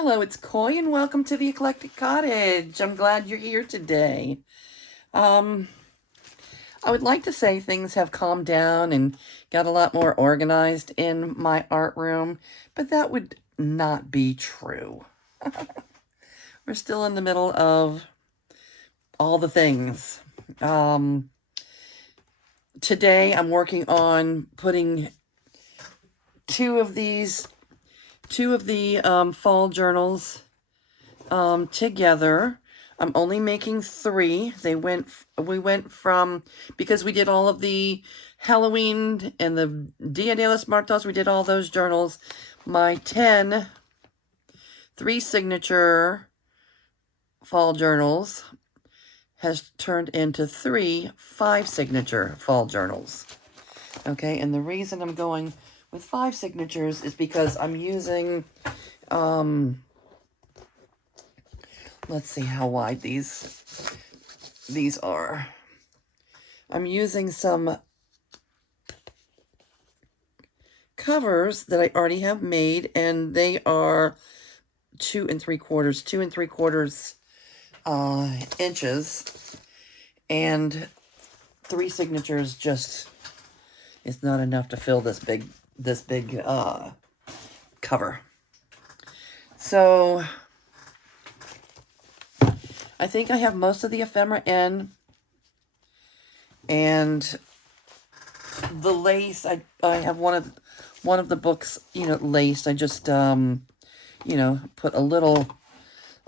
Hello, it's Coy, and welcome to the Eclectic Cottage. I'm glad you're here today. Um, I would like to say things have calmed down and got a lot more organized in my art room, but that would not be true. We're still in the middle of all the things. Today I'm working on putting two of the fall journals together. I'm only making 3. We went from, because we did all of the Halloween and the Dia de los Muertos, we did all those journals. My 3 signature fall journals has turned into 3 5 signature fall journals. Okay, and the reason I'm going with 5 signatures is because I'm using, let's see how wide these are. I'm using some covers that I already have made, and they are 2 3/4 inches, and 3 signatures just is not enough to fill this big cover. So I think I have most of the ephemera in, and the lace, I have one of the books, laced. I just put a little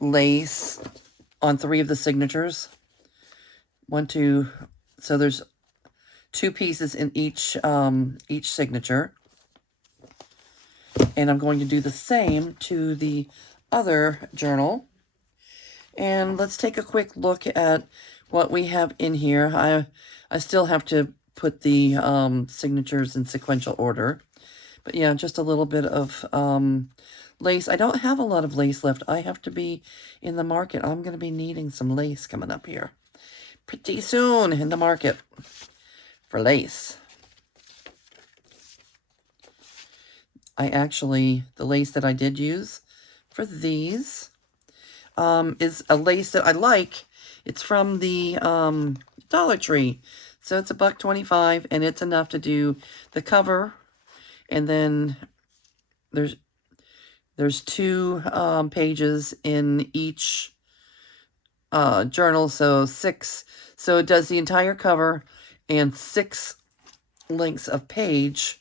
lace on 3 of the signatures. 1, 2, so there's 2 pieces in each signature. And I'm going to do the same to the other journal. And let's take a quick look at what we have in here. I still have to put the signatures in sequential order. But yeah, just a little bit of lace. I don't have a lot of lace left. I have to be in the market. I'm going to be needing some lace coming up here pretty soon in the market for lace. The lace that I did use for these is a lace that I like. It's from the Dollar Tree. So it's $1.25, and it's enough to do the cover. And then there's 2 pages in each journal, so 6. So it does the entire cover and 6 lengths of page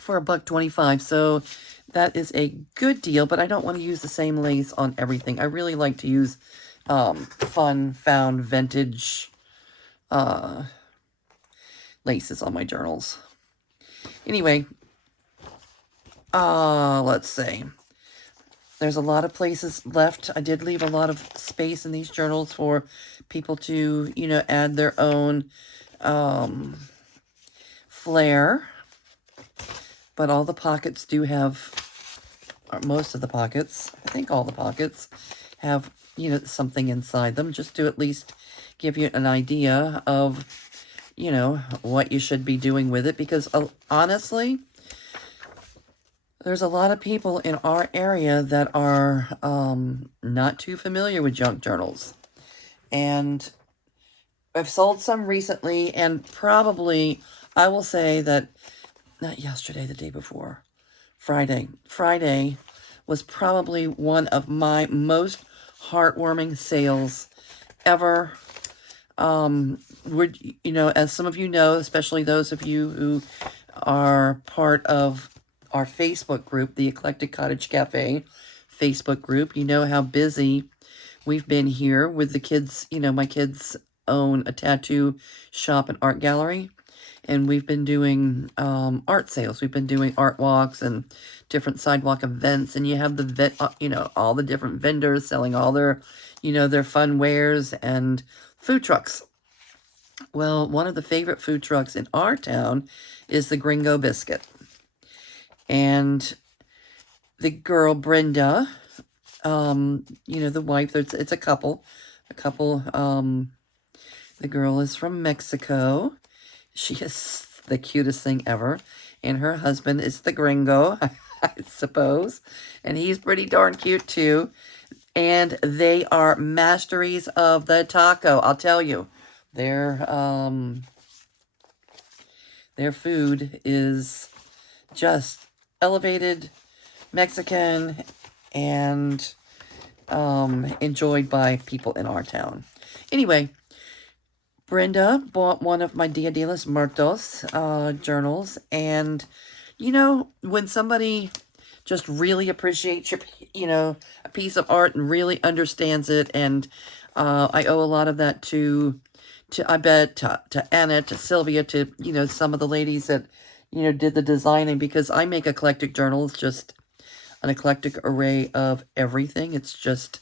for $1.25. So that is a good deal, but I don't want to use the same lace on everything. I really like to use fun, found, vintage laces on my journals. Anyway, let's see. There's a lot of places left. I did leave a lot of space in these journals for people to, add their own flair. But all the pockets do have, or most of the pockets, I think all the pockets have, something inside them, just to at least give you an idea of, what you should be doing with it. Because honestly, there's a lot of people in our area that are not too familiar with junk journals. And I've sold some recently, and probably, I will say that, not yesterday, the day before, Friday was probably one of my most heartwarming sales ever. As some of you know, especially those of you who are part of our Facebook group, the Eclectic Cottage Cafe Facebook group, you know how busy we've been here with the kids. My kids own a tattoo shop and art gallery, and we've been doing art sales. We've been doing art walks and different sidewalk events, and you have all the different vendors selling all their, their fun wares, and food trucks. Well, one of the favorite food trucks in our town is the Gringo Biscuit. And the girl, Brenda, the wife, it's a couple. The girl is from Mexico. She is the cutest thing ever. And her husband is the Gringo. I suppose. And he's pretty darn cute too. And they are masteries of the taco. I'll tell you, their food is just elevated Mexican and enjoyed by people in our town. Anyway, Brenda bought one of my Dia de los Muertos journals, and you know, when somebody just really appreciates your, a piece of art and really understands it, and I owe a lot of that to I bet, to Anna, to Sylvia, to, some of the ladies that, did the designing, because I make eclectic journals, just an eclectic array of everything. It's just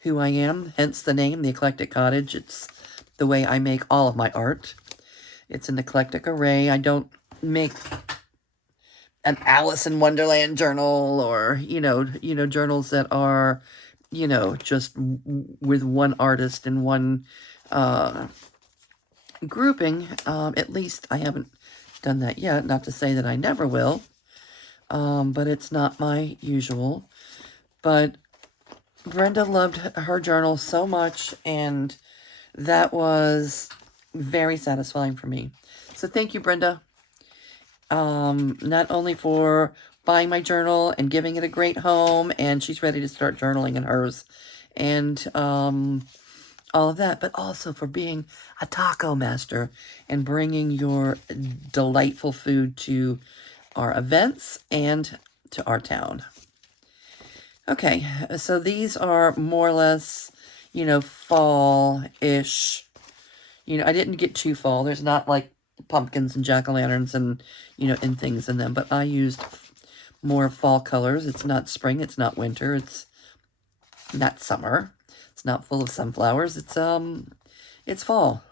who I am, hence the name, The Eclectic Cottage. It's the way I make all of my art. It's an eclectic array. I don't make an Alice in Wonderland journal, or, journals that are, just with one artist and one grouping. At least I haven't done that yet. Not to say that I never will. But it's not my usual. But Brenda loved her journal so much, and that was very satisfying for me. So thank you, Brenda. Not only for buying my journal and giving it a great home, and she's ready to start journaling in hers, and all of that, but also for being a taco master and bringing your delightful food to our events and to our town. Okay, so these are more or less, fall-ish. I didn't get too fall. There's not like pumpkins and jack-o'-lanterns and, and things in them, but I used more fall colors. It's not spring, it's not winter, it's not summer. It's not full of sunflowers. It's fall.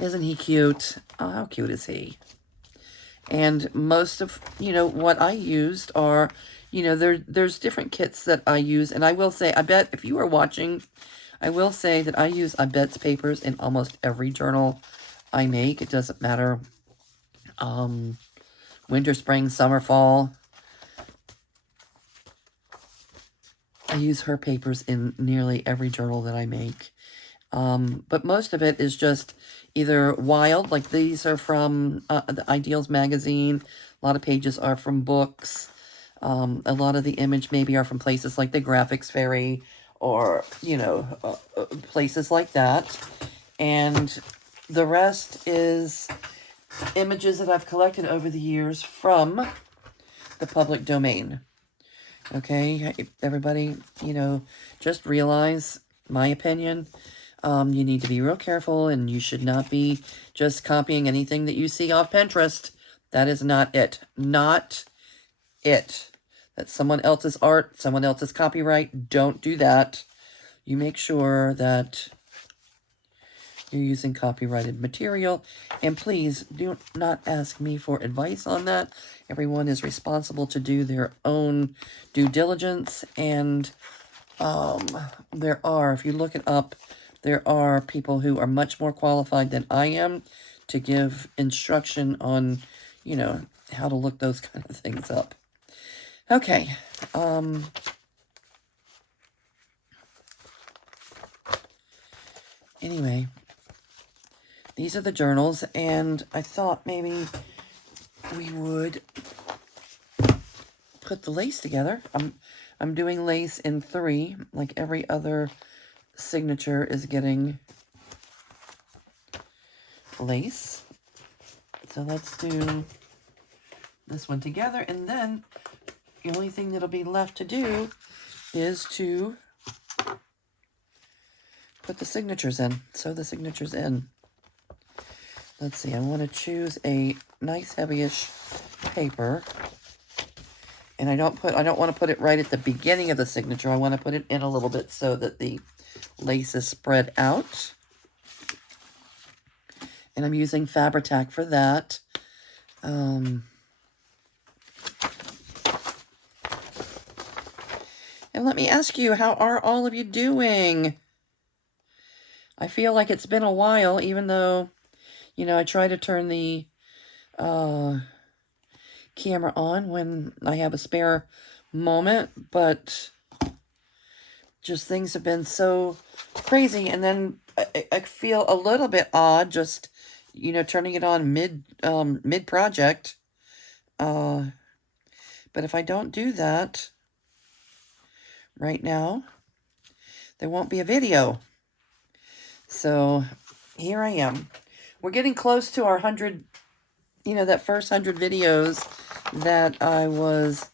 Isn't he cute? Oh, how cute is he? And most of, what I used are, there's different kits that I use. And I will say, I bet if you are watching, I will say that I use I bet's papers in almost every journal I make. It doesn't matter. Winter, spring, summer, fall. I use her papers in nearly every journal that I make. But most of it is just either wild, like these are from the Ideals magazine. A lot of pages are from books. A lot of the image maybe are from places like the Graphics Fairy, or, places like that. And the rest is images that I've collected over the years from the public domain. Okay, everybody, just realize, my opinion, you need to be real careful, and you should not be just copying anything that you see off Pinterest. That is not it. Not it. That's someone else's art, someone else's copyright. Don't do that. You make sure that you're using copyrighted material. And please do not ask me for advice on that. Everyone is responsible to do their own due diligence. And there are, if you look it up, there are people who are much more qualified than I am to give instruction on, how to look those kind of things up. Okay. Anyway, these are the journals, and I thought maybe we would put the lace together. I'm doing lace in 3, like every other signature is getting lace. So let's do this one together, and then the only thing that'll be left to do is to put the signatures in. Sew the signatures in. Let's see, I want to choose a nice heavy-ish paper. And I don't want to put it right at the beginning of the signature. I want to put it in a little bit so that the lace is spread out. And I'm using Fabri-Tac for that. And let me ask you, how are all of you doing? I feel like it's been a while, even though, I try to turn the camera on when I have a spare moment, but just things have been so crazy. And then I feel a little bit odd just, you know, turning it on mid project. But if I don't do that right now, there won't be a video. So here I am. We're getting close to our 100, you know, that first 100 videos that I was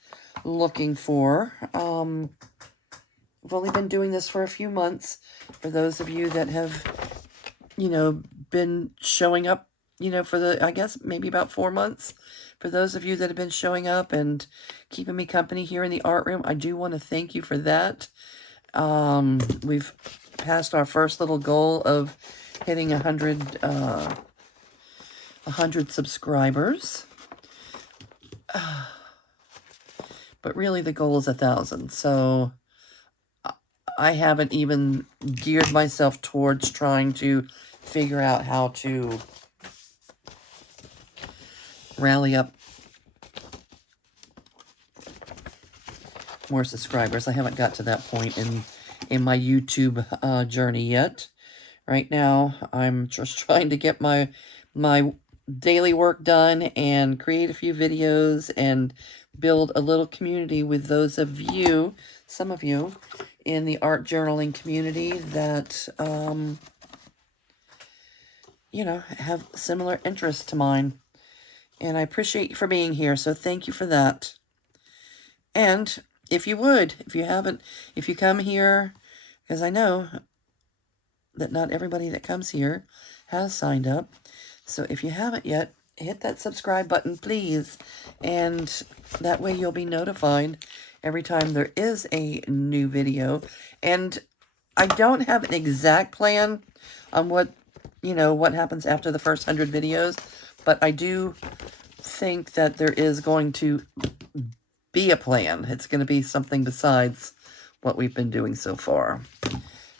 looking for. I've only been doing this for a few months. For those of you that have, you know, been showing up, you know, for the, I guess, maybe about 4 months. For those of you that have been showing up and keeping me company here in the art room, I do want to thank you for that. We've passed our first little goal of hitting 100 subscribers. But really the goal is 1,000. So I haven't even geared myself towards trying to figure out how to rally up more subscribers. I haven't got to that point in my YouTube journey yet. Right now, I'm just trying to get my daily work done and create a few videos and build a little community with those of you, some of you, in the art journaling community that, you know, have similar interests to mine. And I appreciate you for being here, so thank you for that. And if you would, if you come here, because I know that not everybody that comes here has signed up. So if you haven't yet, hit that subscribe button, please. And that way you'll be notified every time there is a new video. And I don't have an exact plan on what, you know, what happens after the first 100 videos, but I do think that there is going to be a plan. It's going to be something besides what we've been doing so far.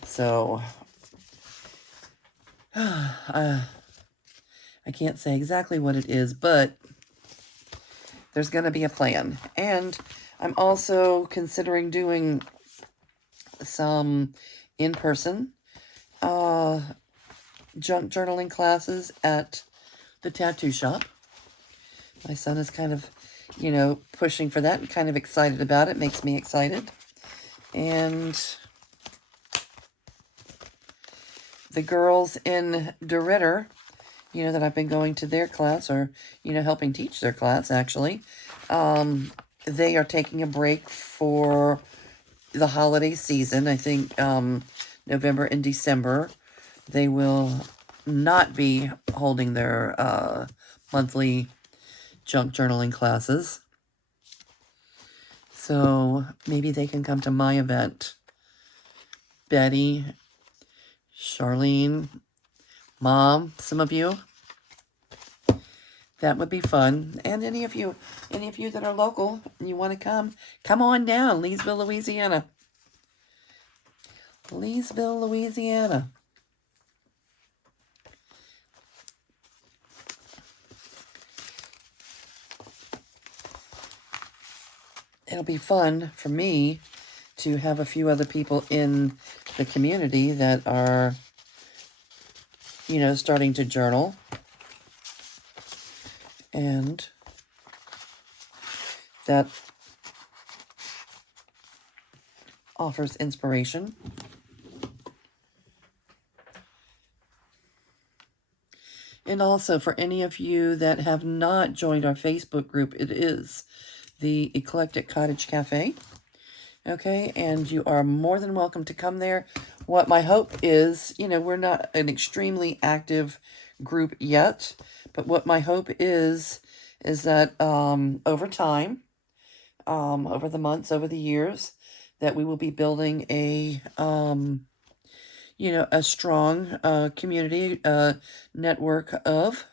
So, I can't say exactly what it is, but there's going to be a plan. And I'm also considering doing some in-person junk journaling classes at the tattoo shop. My son is kind of, you know, pushing for that and kind of excited about it. Makes me excited. And the girls in DeRitter, you know, that I've been going to their class, or, you know, helping teach their class, actually, they are taking a break for the holiday season. I think November and December, they will not be holding their monthly junk journaling classes. So maybe they can come to my event. Betty, Charlene, Mom, some of you. That would be fun. And any of you that are local and you want to come on down. Leesville, Louisiana. Leesville, Louisiana. It'll be fun for me to have a few other people in the community that are, you know, starting to journal. And that offers inspiration. And also, for any of you that have not joined our Facebook group, it is the Eclectic Cottage Cafe. Okay, and you are more than welcome to come there. What my hope is, you know, we're not an extremely active group yet, but what my hope is that over time, over the months, over the years, that we will be building a, you know, a strong community network of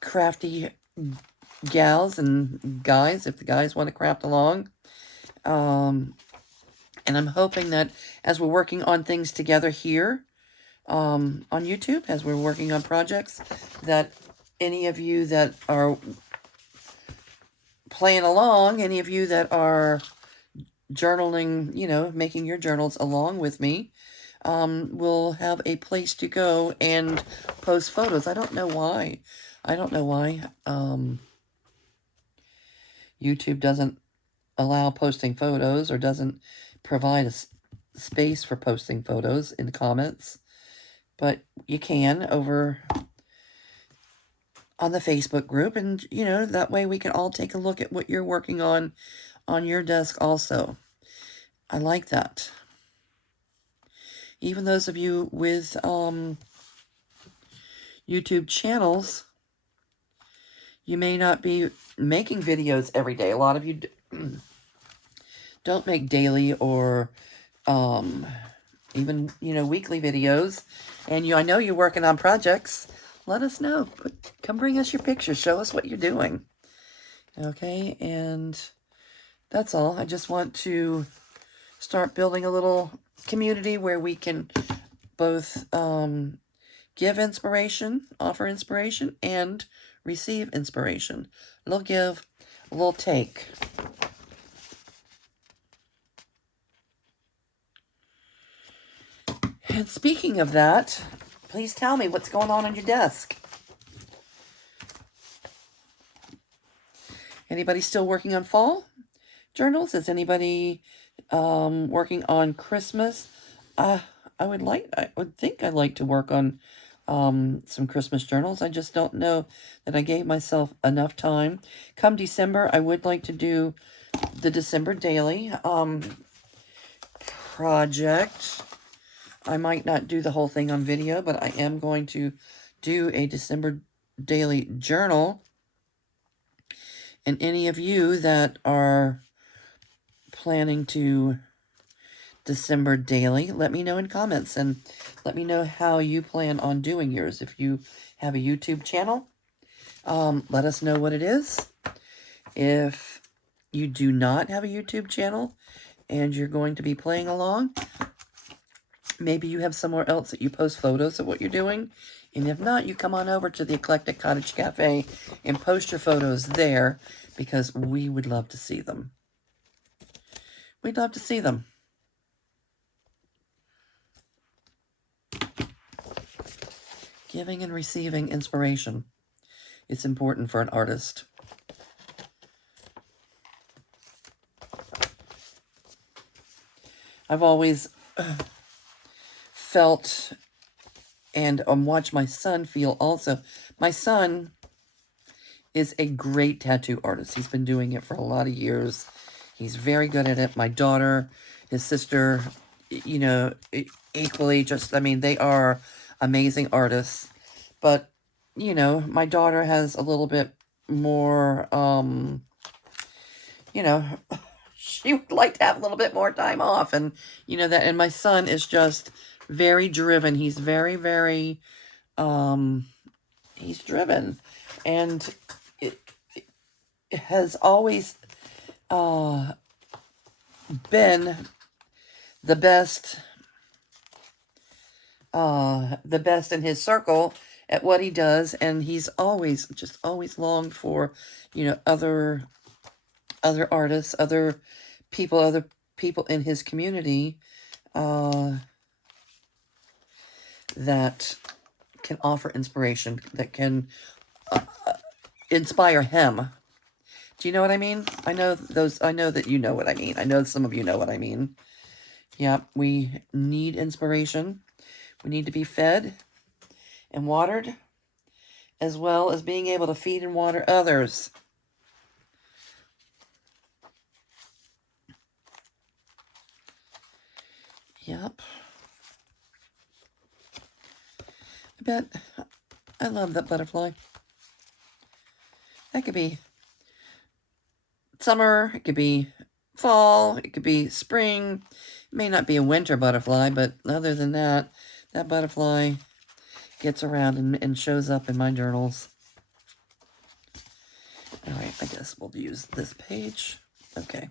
crafty gals and guys, if the guys want to craft along. And I'm hoping that as we're working on things together here on YouTube, as we're working on projects, that any of you that are playing along, any of you that are journaling, you know, making your journals along with me, will have a place to go and post photos. I don't know why. I don't know why YouTube doesn't allow posting photos or doesn't provide a space for posting photos in the comments. But you can over on the Facebook group, and, you know, that way we can all take a look at what you're working on your desk also. I like that. Even those of you with YouTube channels, you may not be making videos every day. A lot of you don't make daily or even, you know, weekly videos. And I know you're working on projects. Let us know. Come bring us your pictures. Show us what you're doing. Okay, and that's all. I just want to start building a little community where we can both give inspiration, offer inspiration, and receive inspiration. A little give, a little take. And speaking of that, please tell me what's going on your desk. Anybody still working on fall journals? Is anybody working on Christmas? I would think I'd like to work on some Christmas journals. I just don't know that I gave myself enough time. Come December, I would like to do the December daily project. I might not do the whole thing on video, but I am going to do a December daily journal. And any of you that are planning to December daily, let me know in comments and let me know how you plan on doing yours. If you have a YouTube channel, let us know what it is. If you do not have a YouTube channel and you're going to be playing along, maybe you have somewhere else that you post photos of what you're doing. And if not, you come on over to the Eclectic Cottage Cafe and post your photos there, because we would love to see them. We'd love to see them. Giving and receiving inspiration. It's important for an artist. I've always felt and watched my son feel also. My son is a great tattoo artist. He's been doing it for a lot of years. He's very good at it. My daughter, his sister, you know, equally just, I mean, they are amazing artists. But, you know, my daughter has a little bit more, you know, she would like to have a little bit more time off. And, you know, that, and my son is just very driven. He's very, very, he's driven. And it has always been the best in his circle at what he does, and he's always longed for, you know, other artists, other people in his community that can offer inspiration, that can inspire him. Do you know what I mean? I know that you know what I mean. I know some of you know what I mean. Yeah, we need inspiration. We need to be fed and watered, as well as being able to feed and water others. Yep. I love that butterfly. That could be summer, it could be fall, it could be spring. It may not be a winter butterfly, but other than that, that butterfly gets around and shows up in my journals. All right, I guess we'll use this page. Okay.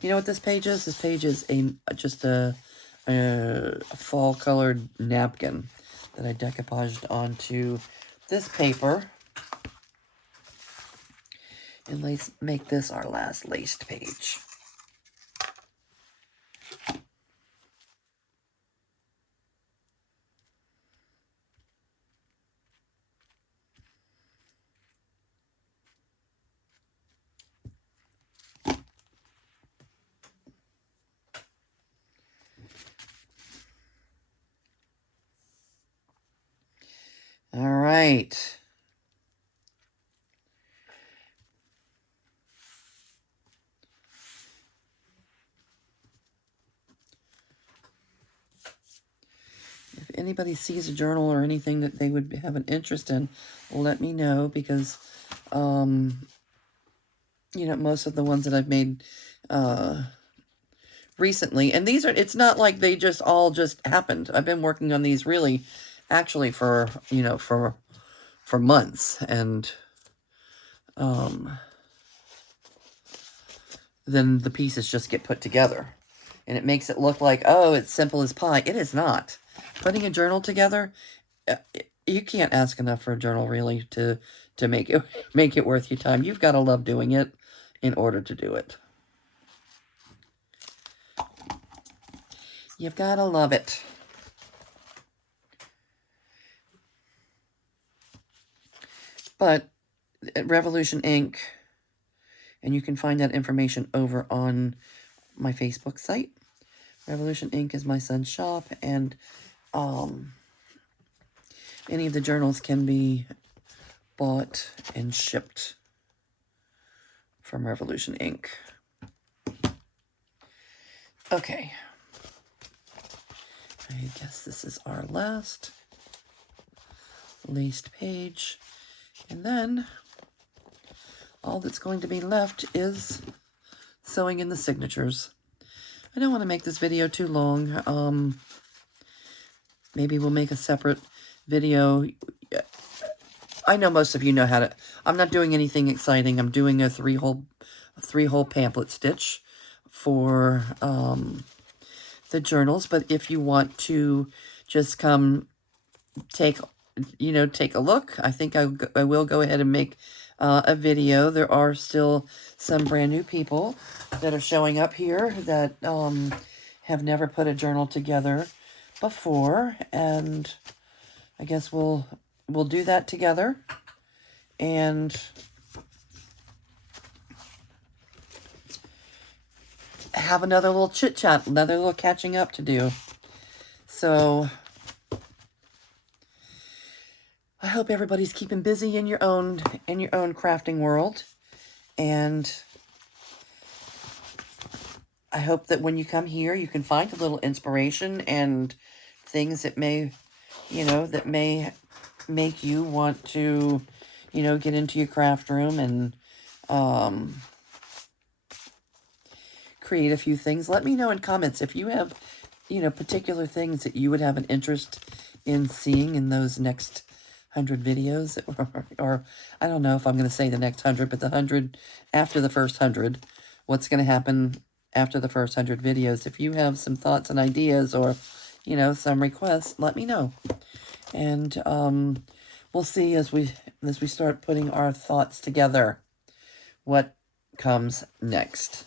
You know what this page is? This page is just a fall-colored napkin that I decoupaged onto this paper. And let's make this our last laced page. All right. If anybody sees a journal or anything that they would have an interest in, let me know, because, you know, most of the ones that I've made recently, and these are, it's not like they just all just happened. I've been working on these really, actually for, you know, for months, and then the pieces just get put together. And it makes it look like, oh, it's simple as pie. It is not. Putting a journal together, you can't ask enough for a journal, really, to make it worth your time. You've got to love doing it in order to do it. You've got to love it. But Revolution Inc., and you can find that information over on my Facebook site. Revolution Inc. is my son's shop, and any of the journals can be bought and shipped from Revolution Inc. Okay. I guess this is our last laced page. And then all that's going to be left is sewing in the signatures. I don't want to make this video too long. Maybe we'll make a separate video. I know most of you know how to. I'm not doing anything exciting. I'm doing a three-hole pamphlet stitch for the journals. But if you want to just come take a look, I think I will go ahead and make a video. There are still some brand new people that are showing up here that have never put a journal together before, and I guess we'll do that together, and have another little chit chat, another little catching up to do. So I hope everybody's keeping busy in your own crafting world, and I hope that when you come here, you can find a little inspiration and things that may, that may make you want to, get into your craft room and create a few things. Let me know in comments if you have, particular things that you would have an interest in seeing in those next 100 videos, or I don't know if I'm going to say the next 100, but the 100 after the first 100. What's going to happen after the first 100 videos? If you have some thoughts and ideas, or some requests, let me know, and we'll see as we start putting our thoughts together what comes next.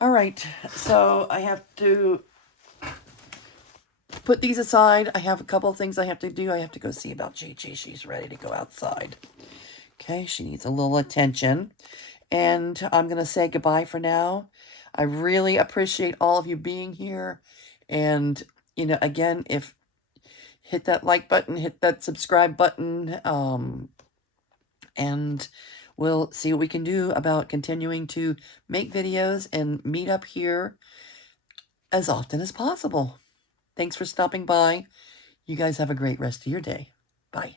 All right, so I have to put these aside. I have a couple of things I have to do. I have to go see about Gigi. She's ready to go outside. Okay, she needs a little attention. And I'm going to say goodbye for now. I really appreciate all of you being here. And, again, if hit that like button, hit that subscribe button, and we'll see what we can do about continuing to make videos and meet up here as often as possible. Thanks for stopping by. You guys have a great rest of your day. Bye.